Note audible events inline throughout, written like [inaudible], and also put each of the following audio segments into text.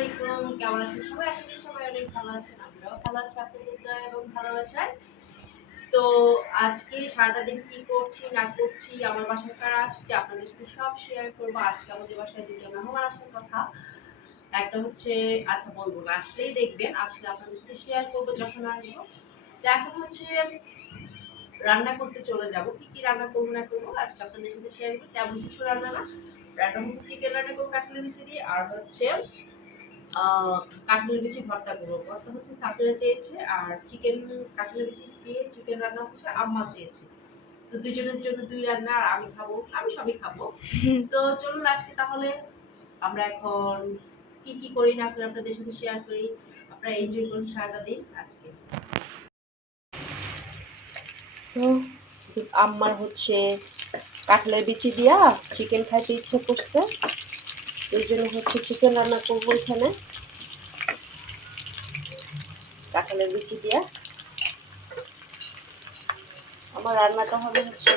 আলাইকুম, কেমন আছেন সবাই? আশা করি সবাই অনেক ভালো আছেন, আমরাও ভালো আছি আপনাদের দয়া এবং ভালোবাসায়। তো আজকে সারাটা দিন কি করছি, না করছি, আমার বাসায় কারা আসছে আপনাদের সাথে সব শেয়ার করব। আজকে আমাদের বাসায় দুটো মেহমান আসার কথা। একটা হচ্ছে আচ্ছা বলব না, আসলেই দেখবেন, আসলে আপনাদের সাথে শেয়ার করব যখন আসব। তো এখন হচ্ছে, রান্না করতে চলে যাব। কি কি রান্না করব, না করব, আজকে আপনাদের সাথে শেয়ার করব। তেমন কিছু রান্না না। রান্না হচ্ছে চিকেন রান্না করব, কাঠলের বিচি দিয়ে, আর হচ্ছে কাঠলের বিচি ভর্তা করব। ভর্তা হচ্ছে সাকুরা চেয়েছে আর চিকেন কাঠলের বিচি দিয়ে চিকেন রান্না হচ্ছে আম্মা চেয়েছে। তো দুজনের জন্য দুই রান্না আর আমি খাব আমি সবই খাব। তো চলুন আজকে তাহলে আমরা এখন কি কি করি না করি আপনাদের সাথে শেয়ার করি। আপনারা এনজয় করুন সারাটা দিন আজকে। তো আমার হচ্ছে কাঁঠালের বিচি দিয়া চিকেন খাইতে ইচ্ছে করছে। এই জন্য হচ্ছে চিকেন রান্না করব এখানে। কাঁঠালের বিচি দিয়া। আমার রান্নাটা হবে হচ্ছে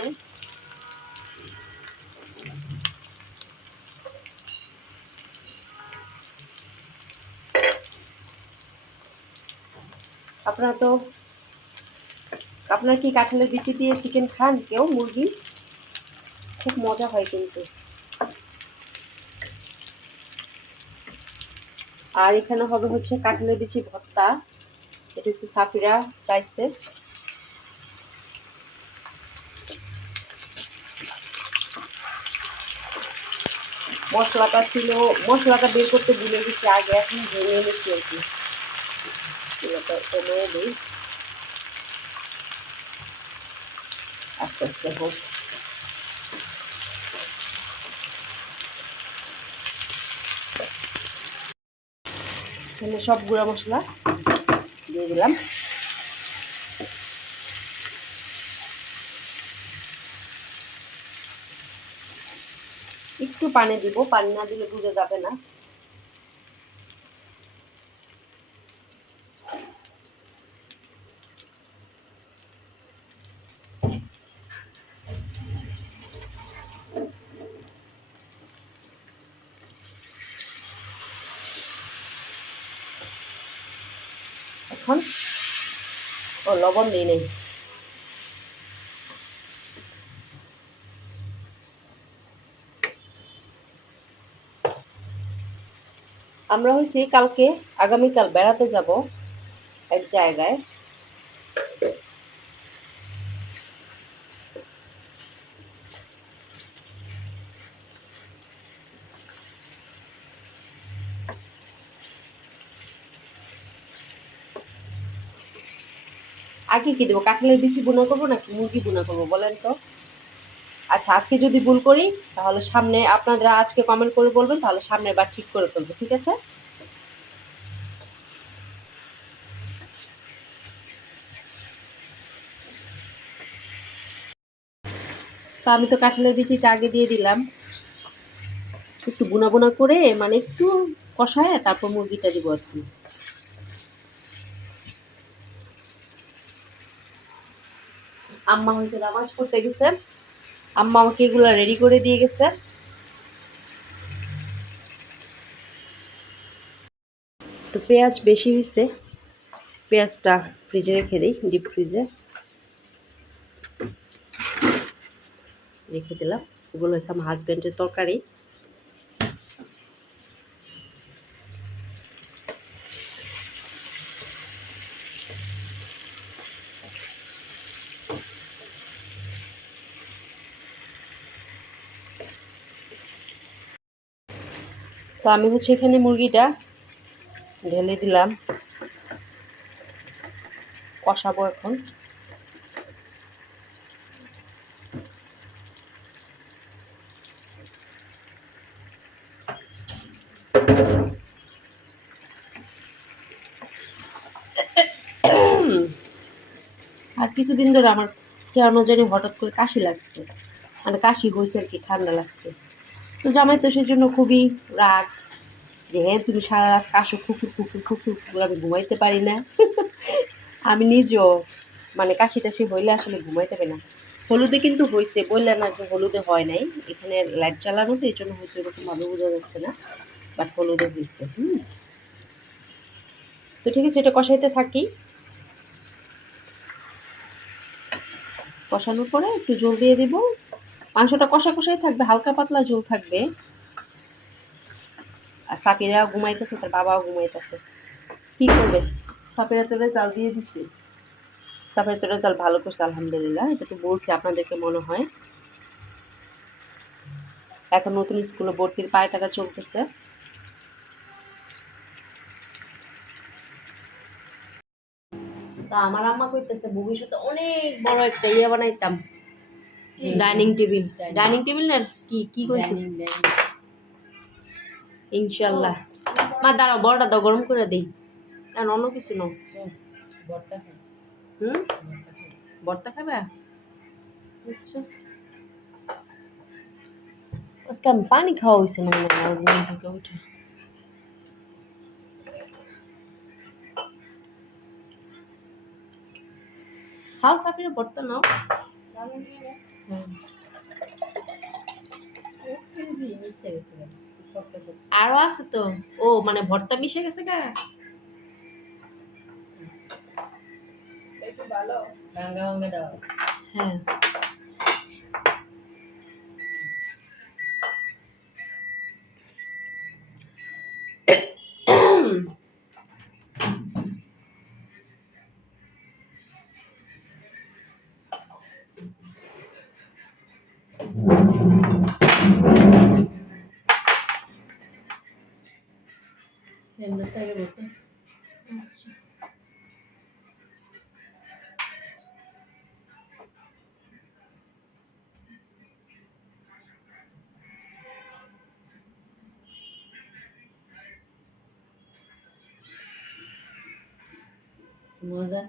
আপনারা তো আপনার কি কাঁঠালের বিচি দিয়ে চিকেন খান? কেউ মুরগি? খুব মজা হয় কিন্তু। আর এখানে হবে হচ্ছে কাঁঠালের বিচি ভর্তা। এটা হচ্ছে সাফিরা চাইছে। মশলাটা ছিল, মশলাটা বের করতে ভুলে গেছি, আগে এখন ভেঙে নিচ্ছি আর কি। আস্তে আস্তে হোক। এখানে সব গুঁড়া মশলা দিয়ে দিলাম। একটু পানি দিব, পানি না দিলে বুঝে যাবে না। এখন ও লবণ দিই নেই। আমরা হয়েছি কালকে আগামীকাল বেড়াতে যাব এক জায়গায়। আগে কি দেবো? কাঁঠালের বিচি বোনা করব নাকি মুরগি বোনা করব বলেন তো? আচ্ছা আজকে যদি ভুল করি, তাহলে সামনে আপনারা আজকে কমেন্ট করে বলবেন, তাহলে সামনে বার ঠিক করে ফেলব, ঠিক আছে? তো আমি তো কাঁঠালের বিচিটা আগে দিয়ে দিলাম। একটু বোনা বোনা করে মানে একটু কষায়, তারপর মুরগিটা দিব আর কি আম্মা হয়েছে নামাজ পড়তে গেছে। আম্মা আমাকে এগুলো রেডি করে দিয়ে গেছে। তো পেঁয়াজ বেশি হয়েছে। পেঁয়াজটা ফ্রিজে রেখে দিই ডিপ ফ্রিজে রেখে দিলাম। এগুলো হচ্ছে আমার হাজব্যান্ডের তরকারি। তো আমি হচ্ছে এখানে মুরগিটা ঢেলে দিলাম। কষাবো এখন। আর কিছুদিন ধরে আমার কেন জানি হঠাৎ করে কাশি লাগছে। মানে কাশি হয়েছে আর কি, ঠান্ডা লাগছে। তো জামাই তো সেই জন্য খুবই রাগ। যে হ্যাঁ তুমি সারা রাত কাশো খুকুর খুকুর খুকুর খুকুর আমি ঘুমাইতে পারি না। [laughs] আমি নিজেও মানে কাশি টাশি হইলে আসলে ঘুমাইতে পারি না। হলুদে কিন্তু হয়েছে বললে না যে হলুদে হয় নাই। এখানে লাইট জ্বালানো তো এই জন্য হয়েছে এরকমভাবে বোঝা যাচ্ছে না বাট হলুদে হয়েছে হুম। তো ঠিক আছে, এটা কষাইতে থাকি। কষানোর পরে একটু জল দিয়ে দিব। মাংসটা কষা কষাই থাকবে, হালকা পাতলা ঝোল থাকবে। আর সাপিরা ঘুমাইতেছে, তার বাবাও ঘুমাইতেছে। কি করবে? সাপিরা তো রেজাল দিয়ে দিছি। সাপিরা তো রেজাল্ট ভালো করছে, আলহামদুলিল্লাহ। এটা তো বলছি আপনাদেরকে মনে হয়। এখন নতুন স্কুলে ভর্তির পায়ে টাকা চলতেছে। তা আমার আম্মা কইতেছে, ভবিষ্যতে অনেক বড় একটা ইয়ে বানাইতাম। ডাইনিং টেবিল ডাইনিং টেবিল না? কি কি কইছে ইনশাল্লাহ। মা দাঁড়াও বড়টা দাও গরম করে দেই। আর অন্য কিছু নাও। হুম? বর্তা খাবে? আচ্ছা। আজকে আমি পানি খাওয়া হয়েছে না আমার ঘুম থেকে উঠে। খাও সাফিরে বর্তা নাও। আরও আছে তো। ও মানে ভর্তা মিশে গেছে গা। হ্যাঁ। মজা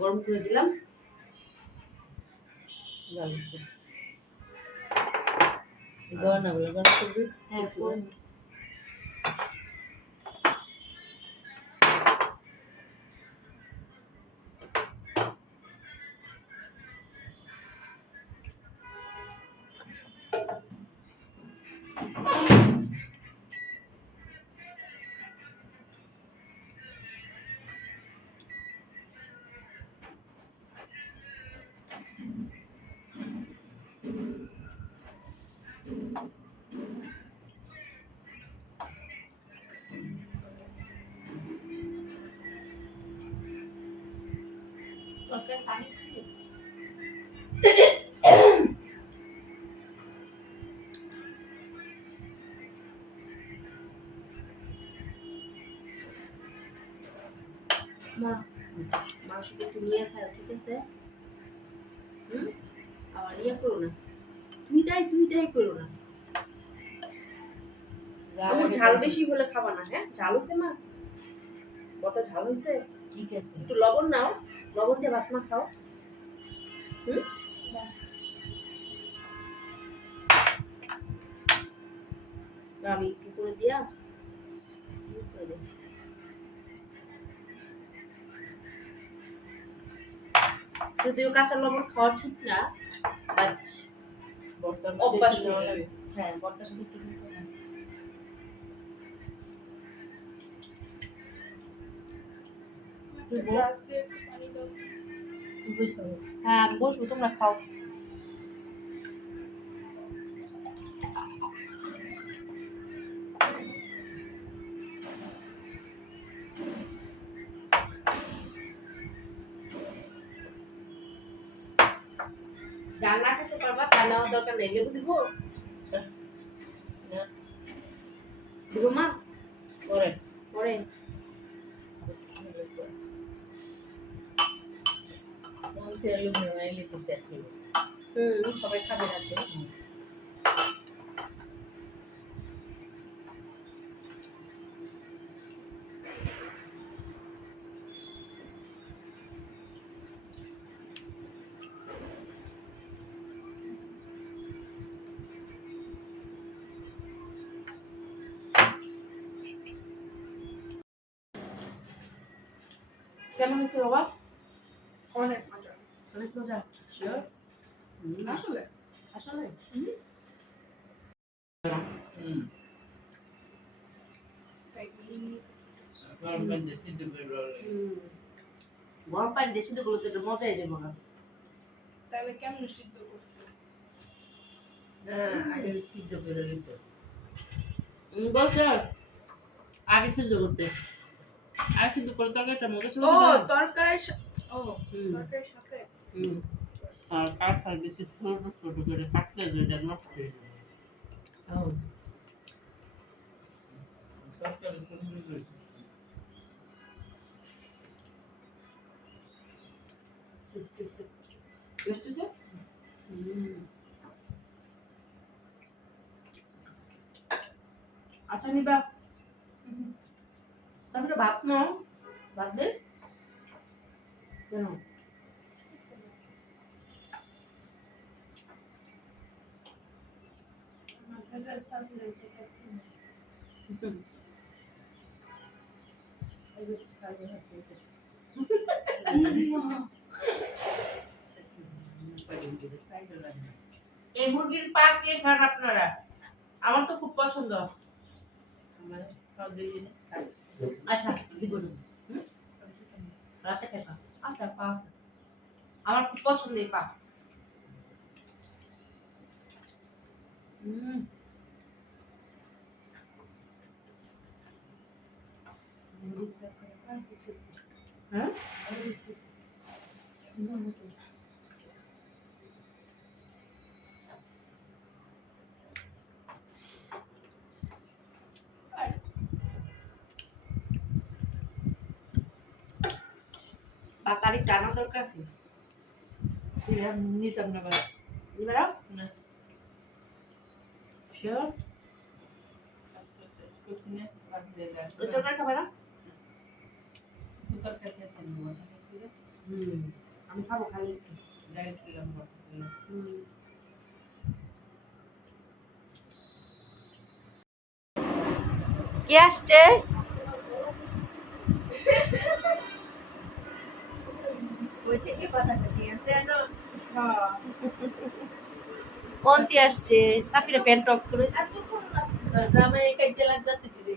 গরম করে দিলাম। হ্যাঁ করে। নিই। তরকারি আমু ঝাল বেশি হলে খাবা না হ্যাঁ? ঝাল হয়েছে মা? কত ঝাল হয়েছে ঠিক আছে। একটু লবণ নাও। লবণ দিয়ে ভাত মা খাও। হুম? আমি একটু করে দিয়া। যদিও কাঁচা লবণ খাওয়া ঠিক না বাট অভ্যাস। হ্যাঁ বর্তার সাথে হয়। তুই বল। তুই বসো। হ্যাঁ আমি বসবো তোমরা খাও যা না খেতে পারবা তা নেওয়ার দরকার নেই লেবু দিব রাতে কেমন হয়েছে বাবা? অনেক মজা। অনেক মজা? আসলে? গরম পানি দিয়ে সিদ্ধ করলে তো মজাই যাব না। তাহলে কেমন সিদ্ধ করছ? হ্যাঁ আগে সিদ্ধ করে নিত। হুম, বলছে আগে সিদ্ধ করতে। আগে সিদ্ধ করে তরকারিটা মজা ছিল ও? তরকারির ও হুম, তরকারির সাথে? হুম। আর কাঁঠাল বেশি ছোট ছোট করে কাটলে যেটা নষ্ট হয়ে যাবে। আচ্ছা নিবা। তারপরে ভাত নাও ভাত দে। কেন? এই মুরগির পা কে খান আপনারা? আমার তো খুব পছন্দ। আচ্ছা? রাতে আচ্ছা পা আমার খুব পছন্দ এই পা। হুম। হ্যাঁ? বা তারিখ টানা দরকার আছে? নিতাম না। এবার না। শিওর ওই তরকারি খেতে নেব। হুম আমি খাব খালি। ডাল খেলাম হুম কে আসছে? দেন হ্যাঁ। আসছে সাফিরা প্যান্ট অফ করে। গ্রামে কাজে লাগতেছে কি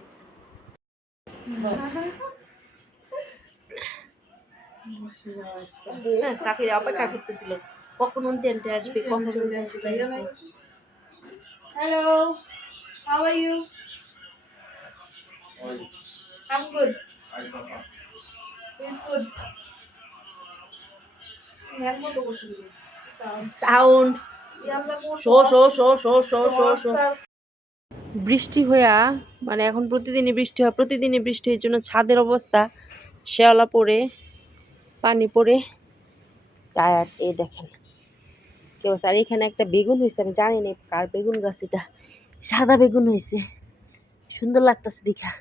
হ্যাঁ সাফিরা অপেক্ষা করতেছিল। কখন আসবে কখন অন্তি আসবে Hello, how are you? I'm good. He's good. হ্যাঁ মতো করছিল সাউন্ড শো শো শো শো শো শো শো। বৃষ্টি হইয়া মানে এখন প্রতিদিনই বৃষ্টি হয় প্রতিদিনই বৃষ্টির জন্য ছাদের অবস্থা শেওলা পড়ে। পানি পড়ে টায়ার্ড এই দেখেন। কেউ আর এখানে একটা বেগুন হয়েছে আমি জানি না কার বেগুন গাছ এটা। সাদা বেগুন হয়েছে সুন্দর লাগতেছে দেখা।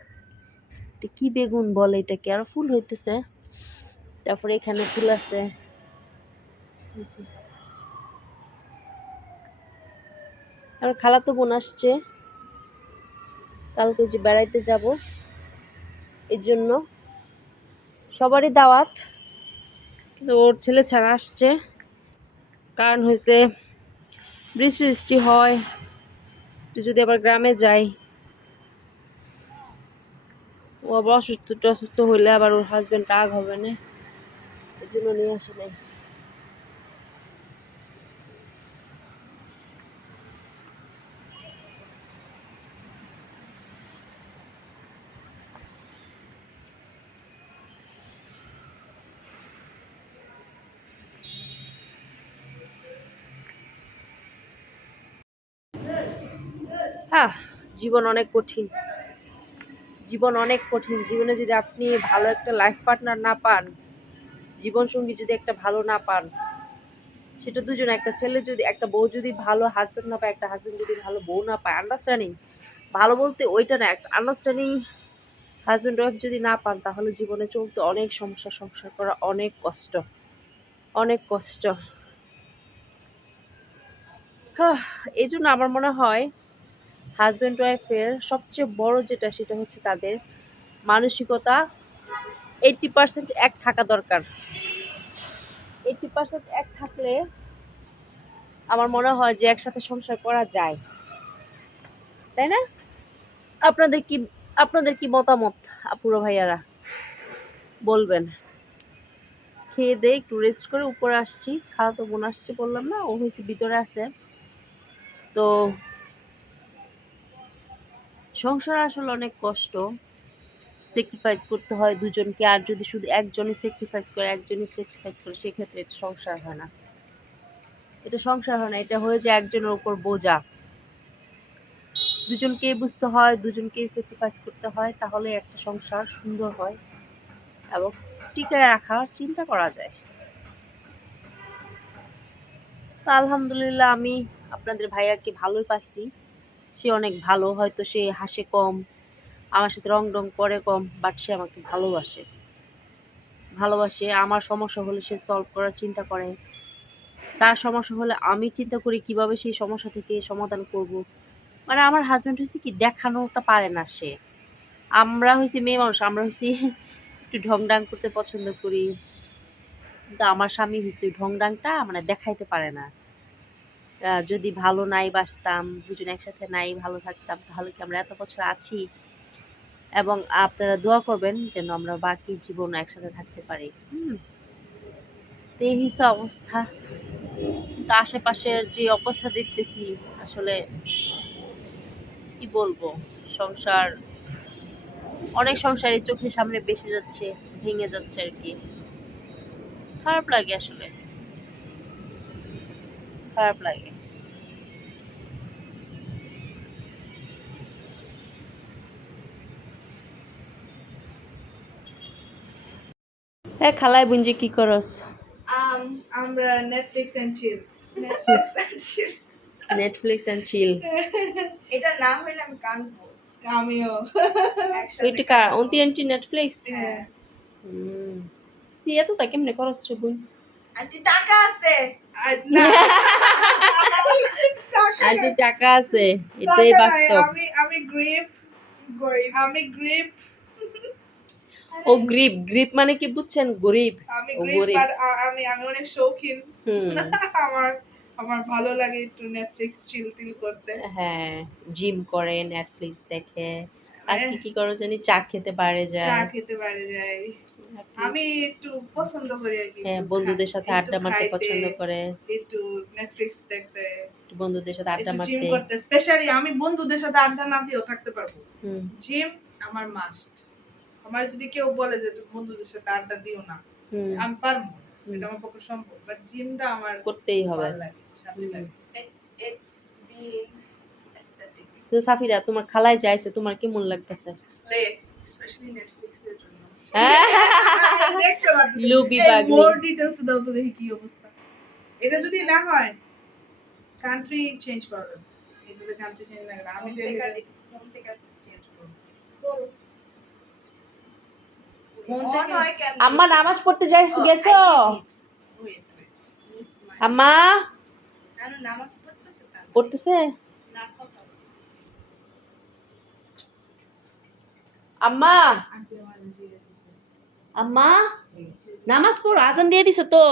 এটা কী বেগুন বলে এটাকে? আর ফুল হইতেছে। তারপরে এখানে ফুল আছে। আর খালাতো বোন আসছে। কালকে যে বেড়াইতে যাব, এর জন্য সবারই দাওয়াত। কিন্তু ওর ছেলে ছাড়া আসছে। কারণ হয়েছে, বৃষ্টি বৃষ্টি হয়। যদি আবার গ্রামে যাই, ও আবার অসুস্থ টসুস্থ হইলে আবার ওর হাজব্যান্ড রাগ হবে না। এই জন্য নিয়ে আসে নাই। আহ জীবন অনেক কঠিন। জীবন অনেক কঠিন। জীবনে যদি আপনি ভালো একটা লাইফ পার্টনার না পান জীবন সঙ্গী যদি একটা ভালো না পান সেটা দুজন একটা ছেলে যদি একটা বউ যদি ভালো হাজব্যান্ড না পায় একটা হাজবেন্ড যদি ভালো বউ না পায় আন্ডারস্ট্যান্ডিং ভালো বলতে ওইটা না একটা আন্ডারস্ট্যান্ডিং হাজব্যান্ড ওয়াইফ যদি না পান তাহলে জীবনে চলতে অনেক সমস্যা সংসার করা অনেক কষ্ট অনেক কষ্ট। হাহ, এই জন্য আমার মনে হয় হাজব্যান্ড ওয়াইফের সবচেয়ে বড় যেটা, সেটা হচ্ছে তাদের মানসিকতা। এইটটি পার্সেন্ট এক থাকা দরকার। এইটটি পার্সেন্ট এক থাকলে আমার মনে হয় যে একসাথে সংসার করা যায়। তাই না? আপনাদের কি আপনাদের কি মতামত, আপুরো ভাইয়ারা? বলবেন। খেয়ে দিয়ে একটু রেস্ট করে উপরে আসছি। খাওয়া তো বোন আসছে বললাম না, ও হয়েছে ভিতরে আছে। তো সংসার আসলে অনেক কষ্ট। স্যাক্রিফাইস করতে হয় দুজনকে, আর যদি শুধু একজনই স্যাক্রিফাইস করে, একজনই স্যাক্রিফাইস করে, সেক্ষেত্রে এটা সংসার হয় না। এটা সংসার হয় না, এটা হয়ে যায় একজনের উপর বোঝা। দুজনকেই বুঝতে হয়, দুজনকেই স্যাক্রিফাইস করতে হয়, তাহলে একটা সংসার সুন্দর হয় এবং টিকায় রাখার চিন্তা করা যায়। তো আলহামদুলিল্লাহ আমি আপনাদের ভাইয়াকে ভালোই পাচ্ছি সে অনেক ভালো, হয়তো সে হাসে কম, আমার সাথে রং ডং করে কম বাট সে আমাকে ভালোবাসে। ভালোবাসে, আমার সমস্যা হলে সে সলভ করার চিন্তা করে। তার সমস্যা হলে আমি চিন্তা করি কীভাবে সেই সমস্যা থেকে সমাধান করব। মানে আমার হাজব্যান্ড হয়েছে কি, দেখানোটা পারে না সে। আমরা হয়েছি মেয়ে মানুষ, আমরা হয়েছি [laughs] একটু ঢং ডাং করতে পছন্দ করি। কিন্তু আমার স্বামী হয়েছে ঢং ডাংটা মানে দেখাইতে পারে না। যদি ভালো নাই বাসতাম, দুজন একসাথে নাই, ভালো থাকতাম, তাহলে কি আমরা এত বছর আছি? এবং আপনারা দোয়া করবেন যেন আমরা বাকি জীবন একসাথে থাকতে পারি। হুম। তো এই অবস্থা। তো আশেপাশের যে অবস্থা দেখতেছি, আসলে কি বলব? সংসার, অনেক সংসারের চোখের সামনে বেশি যাচ্ছে, ভেঙে যাচ্ছে আর কি। খারাপ লাগে আসলে। খারাপ লাগে। হ্যাঁ খালাই বুঞ্জি কি করস? আমরা Netflix and chill Netflix and chill Netflix and chill এটা না হইলে আমি কানবো। আমিও ওইটা কা অন্তি আন্টি নেটফ্লিক্স হ্যাঁ। হুম। তুই এত তা কেমনে করস রে বুন? আন্টি [laughs] টাকা আছে। আন্টি টাকা আছে। এটাই বাস্তব। আমি আমি গ্রিপ আমি গ্রিপ ও গ্রিপ গ্রিপ মানে কি বুঝছেন? গরিব। আমি গরিব। আমি আমি অনেক শৌখিন। হুম। [laughs] আমার আমার ভালো লাগে একটু নেটফ্লিক্স চিল টিল করতে। হ্যাঁ জিম করে নেটফ্লিক্স দেখে। আর হ্যাঁ। কি কি করে জানি? চা খেতে পারে যায়। চা খেতে পারে যাই আমি একটু পছন্দ করি আর কি। হ্যাঁ বন্ধুদের সাথে আড্ডা মারতে পছন্দ করে। একটু নেটফ্লিক্স দেখতে। একটু বন্ধুদের সাথে আড্ডা একটু জিম করতে। স্পেশালি আমি বন্ধুদের সাথে আড্ডা না দিয়েও থাকতে পারব। হুম। জিম আমার মাস্ট আমার যদি কেউ বলে যে তুমি বন্ধুদের সাথে আড্ডা দিও না হুম। আমি পারব। এটা আমার পক্ষে সম্ভব। বাট জিমটা আমার করতেই হবে। লাগে ইটস ইটস বিং সাফিরা তোমার খালায় যাইছে তোমার কেমন লাগতেছে? স্লে স্পেশালি নেটফ্লিক্সের জন্য। হ্যাঁ। দেখতে পাচ্ছি [laughs] লুবি বাগনি মোর ডিটেইলস দাও তো দেখি কি অবস্থা। এটা যদি না হয় কান্ট্রি চেঞ্জ করবে এটা যদি কান্ট্রি চেঞ্জ না করে আমি তো ফোন থেকে চেঞ্জ করব করো। ফোন থেকে আম্মা নামাজ পড়তে যাই গেছো? আম্মা? পড়তেছে তা পড়তেছে না কথা আম্মা। আম্মা? নামাজ পড়ো আজান দিয়ে দিছে তো।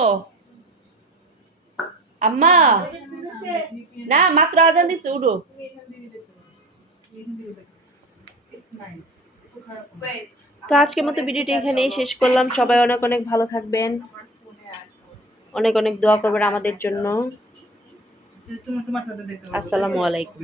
আম্মা। না মাত্র আজান দিছে উঠো। তো আজকের মতো ভিডিওটি এখানেই শেষ করলাম। সবাই অনেক অনেক ভালো থাকবেন। অনেক অনেক দোয়া করবেন আমাদের জন্য। আসসালামু আলাইকুম।